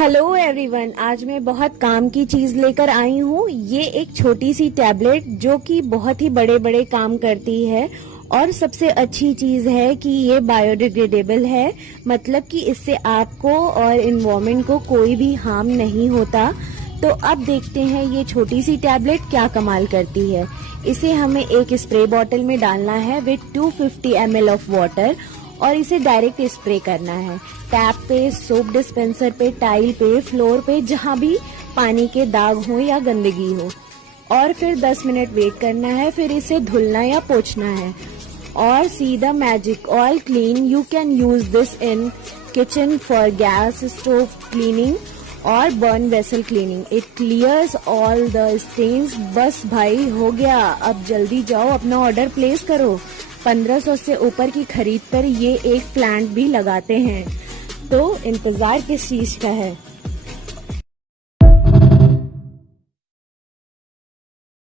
Hello everyone, आज मैं बहुत काम की चीज लेकर आई हूँ। ये एक छोटी सी टैबलेट जो कि बहुत ही बड़े बड़े काम करती है और सबसे अच्छी चीज है कि ये बायोडिग्रेडेबल है, मतलब कि इससे आपको और इन्वायरमेंट को कोई भी हार्म नहीं होता। तो अब देखते हैं ये छोटी सी टैबलेट क्या कमाल करती है। इसे हमें एक स्प्रे बॉटल में डालना है विथ 250 ml ऑफ वाटर और इसे डायरेक्ट स्प्रे करना है टैप पे, सोप डिस्पेंसर पे, टाइल पे, फ्लोर पे, जहाँ भी पानी के दाग हो या गंदगी हो। और फिर 10 मिनट वेट करना है, फिर इसे धुलना या पोंछना है। और see the magic, all clean. You can use this in kitchen for gas stove cleaning और burn vessel cleaning. It clears all the stains. बस भाई हो गया, अब जल्दी जाओ अपना ऑर्डर प्लेस करो। 1500 से ऊपर की खरीद पर ये एक प्लांट भी लगाते हैं, तो इंतजार किस चीज का है।